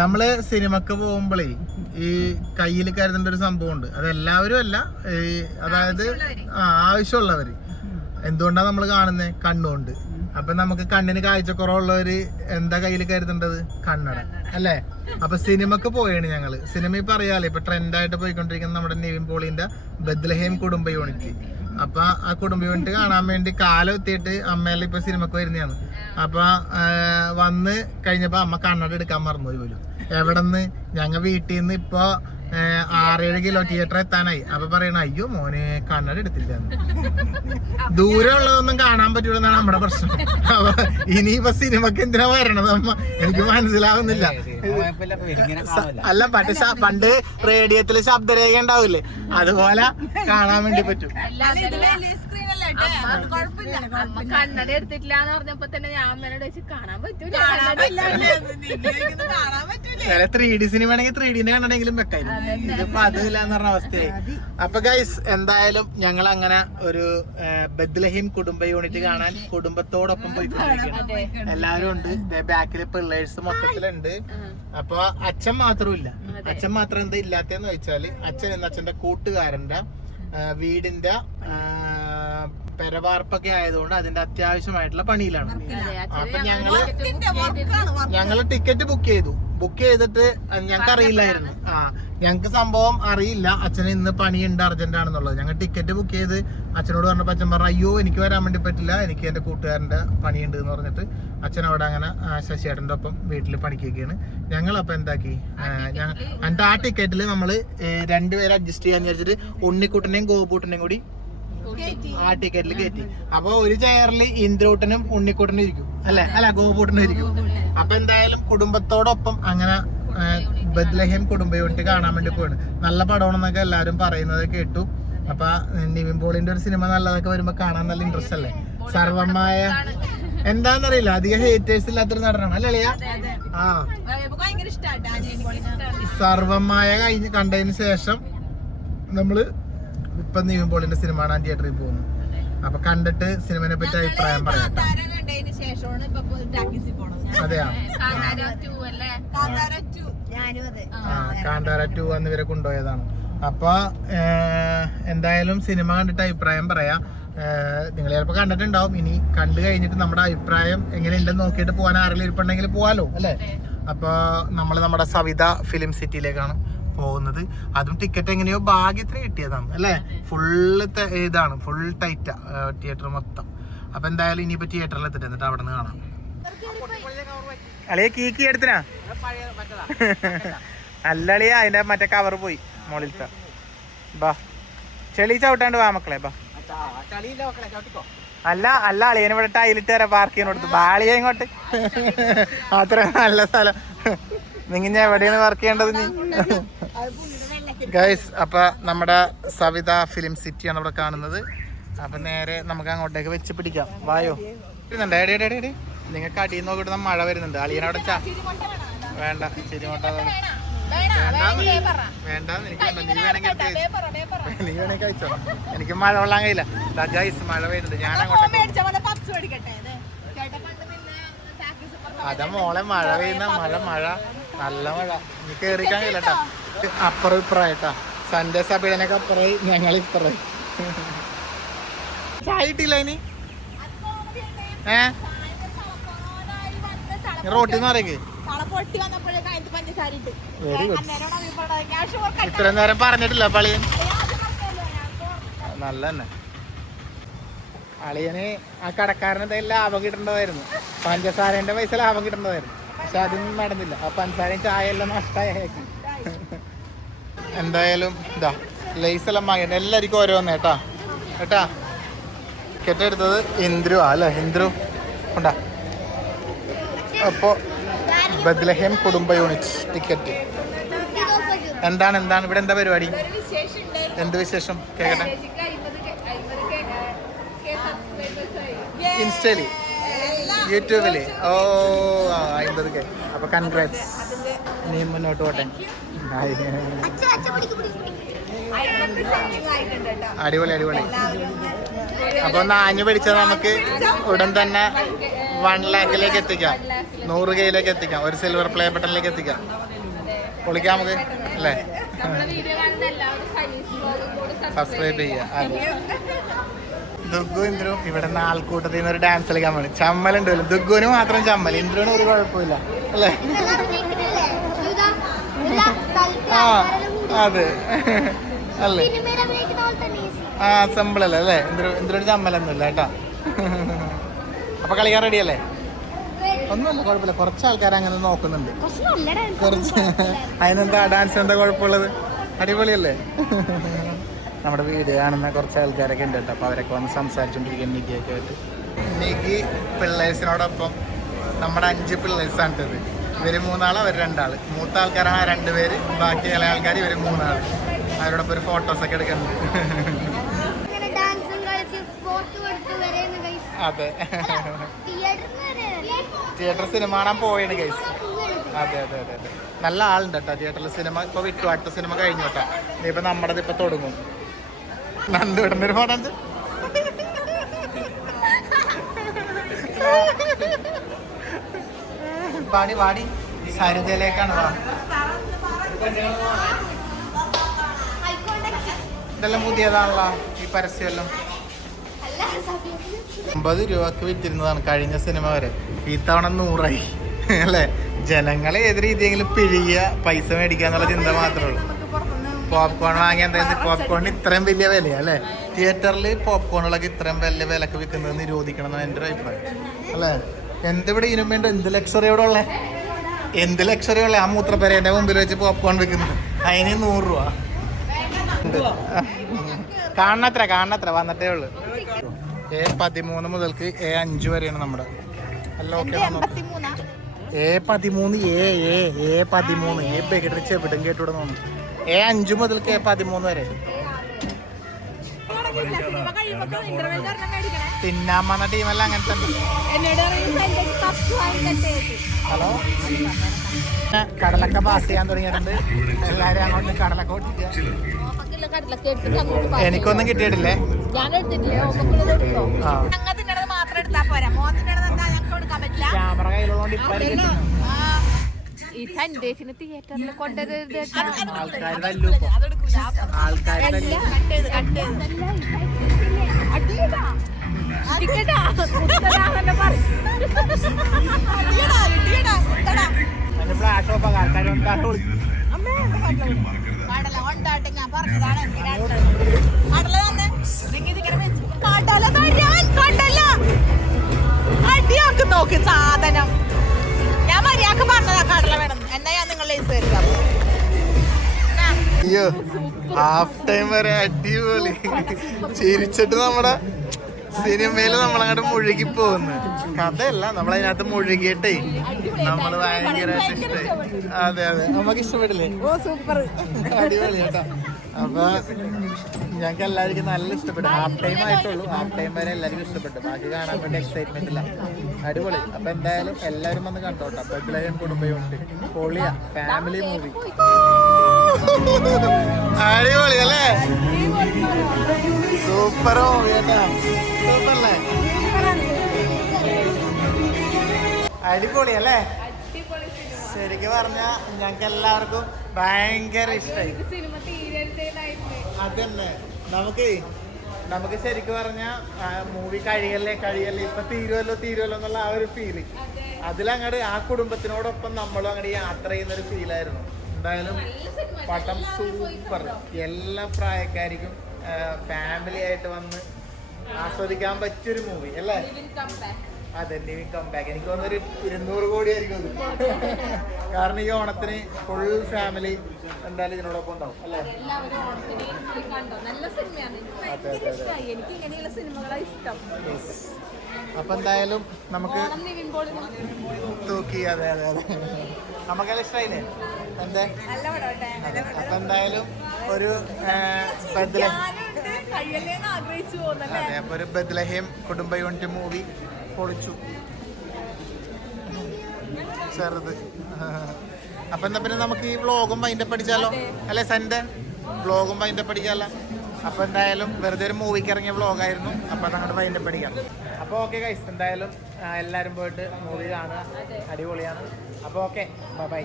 നമ്മള് സിനിമക്ക് പോകുമ്പോഴേ ഈ കയ്യിൽ കരുതേണ്ട ഒരു സംഭവം ഉണ്ട്. അതെല്ലാവരും അല്ല, അതായത് ആവശ്യമുള്ളവര്. എന്തുകൊണ്ടാ നമ്മൾ കാണുന്നത്? കണ്ണുകൊണ്ട്. അപ്പൊ നമുക്ക് കണ്ണിന് കാഴ്ചക്കുറവുള്ളവര് എന്താ കയ്യിൽ കരുതേണ്ടത്? കണ്ണട അല്ലേ? അപ്പൊ സിനിമക്ക് പോയാണ് ഞങ്ങള്. സിനിമ ഇപ്പൊ അറിയാലോ, ഇപ്പൊ ട്രെൻഡായിട്ട് പോയിക്കൊണ്ടിരിക്കുന്ന നമ്മുടെ നിവിൻ പോളിന്റെ ബെത്ലഹേം കുടുംബ യൂണിറ്റ്. അപ്പൊ ആ കുടുംബ യൂണിറ്റ് കാണാൻ വേണ്ടി കാലം എത്തിയിട്ട് അമ്മയെല്ലാം ഇപ്പൊ സിനിമക്ക് വരുന്നതാണ്. അപ്പൊ വന്ന് കഴിഞ്ഞപ്പോ അമ്മ കണ്ണട എടുക്കാൻ മറന്നുപോയി പോലും. എവിടെന്ന്? ഞങ്ങൾ വീട്ടിൽ നിന്ന് ഇപ്പൊ 6-7 കിലോ തിയേറ്റർ എത്താനായി. അപ്പൊ പറയണ, അയ്യോ മോനെ കണ്ണട എടുത്തില്ല. ദൂരെ ഉള്ളതൊന്നും കാണാൻ പറ്റൂലെന്നാണ് നമ്മുടെ പ്രശ്നം. അപ്പൊ ഇനിയിപ്പൊ സിനിമക്ക് എന്തിനാ വരണത് അമ്മ? എനിക്ക് മനസ്സിലാവുന്നില്ല. അല്ല പണ്ട് റേഡിയോത്തില് ശബ്ദരേഖ ഉണ്ടാവില്ലേ, അതുപോലെ കാണാൻ വേണ്ടി പറ്റും. കണ്ണട എടുത്തിട്ടില്ല എന്ന് പറഞ്ഞപ്പോ തന്നെ ഞാൻ അമ്മേനോട് വെച്ച് കാണാൻ പറ്റൂല. 3D സിനിമ ആണെങ്കിൽ 3D കണ്ണടെങ്കിലും വെക്കായിരുന്നു. ഇതിപ്പോ അതില്ല എന്ന് പറഞ്ഞ അവസ്ഥയായി. അപ്പൊ ഗൈസ്, എന്തായാലും ഞങ്ങൾ അങ്ങനെ ഒരു ബെത്ലഹേം കുടുംബ യൂണിറ്റ് കാണാൻ കുടുംബത്തോടൊപ്പം പോയിക്കൊണ്ടിരിക്കുകയാണ്. എല്ലാവരും ഉണ്ട്. ബാക്കില് പിള്ളേഴ്സ് മൊത്തത്തിലുണ്ട്. അപ്പൊ അച്ഛൻ മാത്രമില്ല. അച്ഛൻ മാത്രം എന്താ ഇല്ലാത്തെന്ന് വെച്ചാല്, അച്ഛൻ എന്ന അച്ഛന്റെ കൂട്ടുകാരന്റെ വീടിന്റെ പെരവാർപ്പൊക്കെ ആയതുകൊണ്ട് അതിന്റെ അത്യാവശ്യമായിട്ടുള്ള പണിയിലാണ്. അപ്പൊ ഞങ്ങള് ടിക്കറ്റ് ബുക്ക് ചെയ്തിട്ട് ഞങ്ങൾക്ക് അറിയില്ലായിരുന്നു. ഞങ്ങക്ക് സംഭവം അറിയില്ല അച്ഛന് ഇന്ന് പണിയുണ്ട്, അർജന്റ് ആണെന്നുള്ളത്. ഞങ്ങൾ ടിക്കറ്റ് ബുക്ക് ചെയ്ത് അച്ഛനോട് പറഞ്ഞപ്പോ അച്ഛൻ പറഞ്ഞു, അയ്യോ എനിക്ക് വരാൻ വേണ്ടി പറ്റില്ല, എനിക്ക് എന്റെ കൂട്ടുകാരന്റെ പണിയുണ്ട് എന്ന് പറഞ്ഞിട്ട് അച്ഛൻ അവിടെ അങ്ങനെ ശശിയേട്ടന്റെ ഒപ്പം വീട്ടിൽ പണിക്കൊക്കെയാണ്. ഞങ്ങളപ്പോ എന്താക്കി, എന്നിട്ട് ആ ടിക്കറ്റിൽ നമ്മള് 2 പേരെ അഡ്ജസ്റ്റ് ചെയ്യാന്ന് വിചാരിച്ചിട്ട് ഉണ്ണിക്കുട്ടനെയും ഗോപൂട്ടനെയും കൂടി ആ ടിക്കറ്റിൽ കയറ്റി. അപ്പൊ ഒരു ചെയറിൽ ഇന്ദ്രൂട്ടനും ഉണ്ണിക്കുട്ടനും ഇരിക്കും, അല്ല ഗോപൂട്ടനും ഇരിക്കും. അപ്പൊ എന്തായാലും കുടുംബത്തോടൊപ്പം അങ്ങനെ ബെത്ലഹേം കുടുംബ യൂണിറ്റ് കാണാൻ വേണ്ടി പോയാണ്. നല്ല പടമാണെന്നൊക്കെ എല്ലാരും പറയുന്നത് കേട്ടു. അപ്പൊ നിവിൻ പോളിന്റെ ഒരു സിനിമ നല്ലതൊക്കെ വരുമ്പോ കാണാൻ നല്ല ഇൻട്രസ്റ്റ് അല്ലേ? സർവമായ എന്താന്നറിയില്ല, അധികം ഹേറ്റേഴ്സ് ഇല്ലാത്തൊരു നടനാണ് അല്ലേ അളിയ? സർവമായ കണ്ടതിന് ശേഷം നമ്മള് ഇപ്പൊ നിവിൻ പോളിന്റെ സിനിമ കാണാൻ തിയേറ്ററിൽ പോകുന്നു. അപ്പൊ കണ്ടിട്ട് സിനിമനെ പറ്റി അഭിപ്രായം പറയാം. അതെയാ, കാന്താര 2 അന്ന് ഇവരെ കൊണ്ടുപോയതാണ്. അപ്പൊ എന്തായാലും സിനിമ കണ്ടിട്ട് അഭിപ്രായം പറയാം. നിങ്ങൾ ചിലപ്പോ കണ്ടിട്ടുണ്ടാവും. ഇനി കണ്ടു കഴിഞ്ഞിട്ട് നമ്മുടെ അഭിപ്രായം എങ്ങനെയുണ്ടെന്ന് നോക്കിയിട്ട് പോകാൻ ആരെങ്കിലും ഇരിപ്പുണ്ടെങ്കിൽ പോവാലോ അല്ലെ? അപ്പൊ നമ്മള് നമ്മുടെ സവിത ഫിലിം സിറ്റിയിലേക്കാണ് പോകുന്നത്. അതും ടിക്കറ്റ് എങ്ങനെയോ ഭാഗ്യത്തിന് കിട്ടിയതാണ് അല്ലെ? ഫുള്ള് ഇതാണ്, ഫുൾ ടൈറ്റാ തിയേറ്റർ മൊത്തം. അപ്പൊ എന്തായാലും ഇനിയിപ്പോ തിയേറ്ററിൽ എത്തിട്ട് എന്നിട്ട് അവിടെ നിന്ന് കാണാം. അളിയെ കീക്കി എടുത്തിനാ? അല്ല അളിയ, അതിന്റെ മറ്റേ കവർ പോയി മോളിലത്തെ. ബാ ചെളി ചവിട്ടാണ്ട് വാ മക്കളെ, ബാ. അല്ല അളിയനെ ഇവിടെ ടൈലിട്ട് തരാം, പാർക്ക് ചെയ്യാൻ കൊടുത്തു. ബാളിയ ഇങ്ങോട്ട്, അത്ര നല്ല സ്ഥലം. നിങ്ങൾ ഞാൻ എവിടെയാണ് വർക്ക് ചെയ്യേണ്ടത് നീ? ഗൈസ്, അപ്പൊ നമ്മുടെ സവിത ഫിലിം സിറ്റിയാണ് ഇവിടെ കാണുന്നത്. അപ്പൊ നേരെ നമുക്ക് അങ്ങോട്ടേക്ക് വെച്ച് പിടിക്കാം. വായോ ഡേ നിങ്ങൾക്ക് അടിയിൽ നോക്കിട്ട് മഴ വരുന്നുണ്ട്. അളിയനവിടെ വേണ്ട, ശരിമോട്ട വേണ്ടെന്ന് എനിക്ക് നീ വേണമെങ്കിൽ കഴിച്ചോ. എനിക്ക് മഴ കൊള്ളാൻ കഴിയില്ല. ഗൈസ്, മഴ വരുന്നുണ്ട്. ഞാൻ അങ്ങോട്ടേക്ക് അതാ മോളെ, മഴ പെയ്യുന്ന മഴ നല്ല മഴ. ഇനി കേറിക്കാൻ കഴിയില്ല കേട്ടാ. അപ്പുറം ഇപ്പുറമായിട്ടാ, സൺഡേ സഭയിനൊക്കെ അപ്പുറമായി, ഞങ്ങൾ ഇപ്പുറമായി. ചായട്ടില്ല ഇനി റോട്ടിൽ നിന്ന് അറിയിക്ക്. Very good. ഇത്രയും നേരം പറഞ്ഞിട്ടില്ല പളിയൻ. നല്ല തന്നെ. അളിയന് ആ കടക്കാരന് ലാഭം കിട്ടേണ്ടതായിരുന്നു, പഞ്ചസാരന്റെ പൈസ ലാഭം കിട്ടേണ്ടതായിരുന്നു. പക്ഷെ അതൊന്നും നടന്നില്ല. ആ പഞ്ചസാരയും ചായ എല്ലാം നഷ്ടമായി. എന്തായാലും ഇതാ ലൈസ് എല്ലാം വാങ്ങിയിട്ട് എല്ലാവർക്കും ഓരോന്ന് കേട്ടാ. ടിക്കറ്റ് എടുത്തത് ഇന്ദ്രു അല്ലേ? ഇന്ദ്രു ഉണ്ടാ. അപ്പോൾ ബെത്ലഹേം കുടുംബ യൂണിറ്റ് ടിക്കറ്റ്. എന്താണ് ഇവിടെ എന്താ പരിപാടി? എന്ത് വിശേഷം കേൾക്കട്ടെ? ഇൻസ്റ്റയില് യൂട്യൂബില് 50K. അപ്പൊ കൺഗ്രാറ്റ്സ്, നീ മുന്നോട്ട് പോട്ടെ. അടിപൊളി. അപ്പൊ ഒന്ന് ആഞ്ഞു പിടിച്ചാൽ നമുക്ക് ഉടൻ തന്നെ 1 lakhിലേക്ക് എത്തിക്കാം, 100Kയിലേക്ക് എത്തിക്കാം, ഒരു സിൽവർ പ്ലേ ബട്ടണിലേക്ക് എത്തിക്കാം. പൊളിക്കാം നമുക്ക് അല്ലേ? സബ്സ്ക്രൈബ് ചെയ്യാം. ദുഗ്ഗു ഇന്ദ്രവും ഇവിടെ നിന്ന് ആൾക്കൂട്ടത്തിൽ നിന്ന് ഒരു ഡാൻസ് കളിക്കാൻ വേണ്ടി ചമ്മലുണ്ടല്ലോ. ദുഗ്ഗുവിന് മാത്രം ചമ്മൽ, ഇന്ദ്രവിന് ഒരു കുഴപ്പമില്ല അല്ലേ? ആ അതെ അല്ലേ? ആ സിമ്പിളല്ലേ അല്ലേ? ഇന്ദ്രന് ചമ്മലൊന്നുമില്ല കേട്ടോ. അപ്പൊ കളിക്കാൻ റെഡി അല്ലേ? ഒന്നുമില്ല, കുഴപ്പമില്ല. കുറച്ച് ആൾക്കാർ അങ്ങനെ നോക്കുന്നുണ്ട്. കുറച്ച് അതിനെന്താ ഡാൻസ് എന്താ കുഴപ്പമുള്ളത്? അടിപൊളിയല്ലേ? നമ്മുടെ വീഡിയോ കാണുന്ന കുറച്ച് ആൾക്കാരൊക്കെ ഉണ്ട് കേട്ടോ. അപ്പോൾ അവരൊക്കെ വന്ന് സംസാരിച്ചുകൊണ്ടിരിക്കും നിഗിയൊക്കെ ആയിട്ട്. നിഗി പിള്ളേഴ്സിനോടൊപ്പം നമ്മുടെ 5 പിള്ളേഴ്സാണിട്ടത്. ഇവർ 3 ആൾ, അവർ 2 ആൾ. മൂത്ത ആൾക്കാരാണ് 2 പേര്, ബാക്കി ഇളയ ആൾക്കാർ ഇവർ 3 ആൾ. അവരോടൊപ്പം ഒരു ഫോട്ടോസൊക്കെ എടുക്കുന്നുണ്ട്. അതെ, തിയേറ്റർ സിനിമ കാണാൻ പോയാണ് ഗൈസ്. അതെ അതെ അതെ അതെ, നല്ല ആളുണ്ട് കേട്ടോ തിയേറ്ററിൽ. സിനിമ ഇപ്പോൾ വിട്ടു, അടുത്ത സിനിമ കഴിഞ്ഞു കേട്ടോ. ഇപ്പം നമ്മുടേത് ഇപ്പം തുടങ്ങും. നന്ദു ഇടുന്നൊരു ഫോട്ടോ പാടി പാടി സരിതയിലേക്കാണ്. വാ, ഇതെല്ലാം പുതിയതാണല്ലോ ഈ പരസ്യമെല്ലാം. 50 രൂപക്ക് വിറ്റിരുന്നതാണ് കഴിഞ്ഞ സിനിമ വരെ. ഈ തവണ 100 ആയി അല്ലേ? ജനങ്ങളെ ഏത് രീതിയെങ്കിലും പിഴിയുക, പൈസ മേടിക്കുക എന്നുള്ള ചിന്ത മാത്രമേ ഉള്ളൂ. പോപ്കോൺ വാങ്ങിയ എന്തായാലും പോപ്കോണിന് ഇത്രയും വലിയ വിലയാണ് അല്ലേ? തിയേറ്ററിൽ പോപ്കോണുകളൊക്കെ ഇത്രയും വലിയ വിലക്ക് വിൽക്കുന്നത് നിരോധിക്കണം എന്നാണ് എൻ്റെ ഒരു അഭിപ്രായം അല്ലേ? എന്തിവിടെ ഇതിനും വേണ്ട എന്ത് ലക്ഷറിയോടെ ഉള്ളേ, എന്ത് ലക്ഷറി ഉള്ളേ? ആ മൂത്രപ്പേരേൻ്റെ മുമ്പിൽ വെച്ച് പോപ്കോൺ വിൽക്കുന്നത്, അതിന് 100 രൂപ. കാണണത്ര വന്നിട്ടേ ഉള്ളു. A13 മുതൽക്ക് A5 വരെയാണ് നമ്മുടെ. അല്ല ഓക്കെ, A13 A13 ബെഗിട്ട് ചെവിടും കേട്ടൂടെ തോന്നുന്നു. A5 മുതൽക്ക് A13 വരെ. തിന്നാൻ വന്ന ടീമല്ല അങ്ങനെ തന്നെ. ഹലോ, കടലൊക്കെ പാസ് ചെയ്യാൻ തുടങ്ങിയിട്ടുണ്ട്. എല്ലാരും അങ്ങോട്ട് കടലൊക്കെ ഓട്ടിക്കുക. എനിക്കൊന്നും കിട്ടിയിട്ടില്ലേ? ക്യാമറ കയ്യിലുള്ളതുകൊണ്ട് ഇപ്പൊ ഈ സന്ദേശിന് തിയേറ്ററിൽ കൊണ്ടുവരുന്നത് ഫ്ലാഷ് ഓഫ് ആൾക്കാർ നോക്ക് സാധനം. ഞാൻ മര്യാദക്ക് പറഞ്ഞതാ കടല വേണം. എന്നാ ഞാൻ നിങ്ങളുടെ അയ്യോ, ഹാഫ് ടൈം വരെ അടിപൊളി ചിരിച്ചിട്ട് നമ്മുടെ സിനിമയിൽ നമ്മളങ്ങോട്ട് മുഴുകി പോകുന്നു. കഥയല്ല, നമ്മളതിനകത്ത് മുഴുകിയിട്ടേ നമ്മള് ഭയങ്കരമായിട്ട് ഇഷ്ടമായി. അതെ അതെ, നമുക്ക് ഇഷ്ടപ്പെട്ടില്ലേ? അടിപൊളി കേട്ടോ. അപ്പൊ ഞങ്ങൾക്ക് എല്ലാവർക്കും നല്ല ഇഷ്ടപ്പെട്ടു. ഹാഫ് ടൈം ആയിട്ടുള്ളൂ, ഹാഫ് ടൈം വരെ എല്ലാവർക്കും ഇഷ്ടപ്പെട്ടു. ബാക്കി കാണാൻ വേണ്ടി എക്സൈറ്റ്മെന്റ് ഇല്ല. അടിപൊളി. അപ്പൊ എന്തായാലും എല്ലാവരും വന്ന് കണ്ടോട്ടോ. ബെത്ലഹേം കുടുംബയുണ്ട്, പൊളിയ ഫാമിലി മൂവി. അടിപൊളി അല്ലേ? സൂപ്പർ മൂവി കേട്ടോ. സൂപ്പറല്ലേ? അടിപൊളി അല്ലേ? ശരിക്കും പറഞ്ഞ ഞങ്ങൾക്ക് എല്ലാവർക്കും ഭയങ്കര ഇഷ്ടമായി. അതന്നെ, നമുക്ക് ശരിക്കും പറഞ്ഞ മൂവി കഴിയല്ലേ ഇപ്പൊ തീരുമല്ലോ എന്നുള്ള ആ ഒരു ഫീലിംഗ് അതിലങ്ങോട്ട് ആ കുടുംബത്തിനോടൊപ്പം നമ്മളും അങ്ങോട്ട് യാത്ര ചെയ്യുന്നൊരു ഫീലായിരുന്നു. എന്തായാലും പടം സൂപ്പർ. എല്ലാ പ്രായക്കാർക്കും ഫാമിലി ആയിട്ട് വന്ന് ആസ്വദിക്കാൻ പറ്റിയൊരു മൂവി അല്ലേ? അതെ, ലിവിങ് കംബാക്ക്. എനിക്ക് തോന്നുന്നൊരു 200 കോടി ആയിരിക്കും അത്. കാരണം ഈ ഓണത്തിന് ഫുൾ ഫാമിലി എന്തായാലും ഇതിനോടൊപ്പം ഉണ്ടാവും അല്ലേ? അപ്പൊ എന്തായാലും നമുക്ക് തൂക്കി. അതെ അതെ അതെ, നമുക്കെല്ലാം ഇഷ്ടമായില്ലേ? എന്തേ? അപ്പൊ എന്തായാലും ഒരു അതെ, അപ്പൊ ഒരു ബെത്ലഹേം കുടുംബ യൂണിറ്റ് മൂവി പൊളിച്ചു ചെറുത്. അപ്പൊ എന്താ പിന്നെ നമുക്ക് ഈ വ്ളോഗും അതിന്റെ പഠിച്ചാലോ അല്ലെ? സൺഡേ വ്ളോഗും അതിന്റെ പഠിക്കാമല്ലോ. അപ്പൊ എന്തായാലും വെറുതെ ഒരു മൂവിക്ക് ഇറങ്ങിയ വ്ളോഗായിരുന്നു. അപ്പൊ അങ്ങോട്ട് അതിന്റെ പഠിക്കാം. അപ്പോൾ ഓക്കെ ഗൈസ്, എന്തായാലും എല്ലാവരും പോയിട്ട് മൂവി കാണുക, അടിപൊളിയാണ്. അപ്പോൾ ഓക്കെ, ബൈ.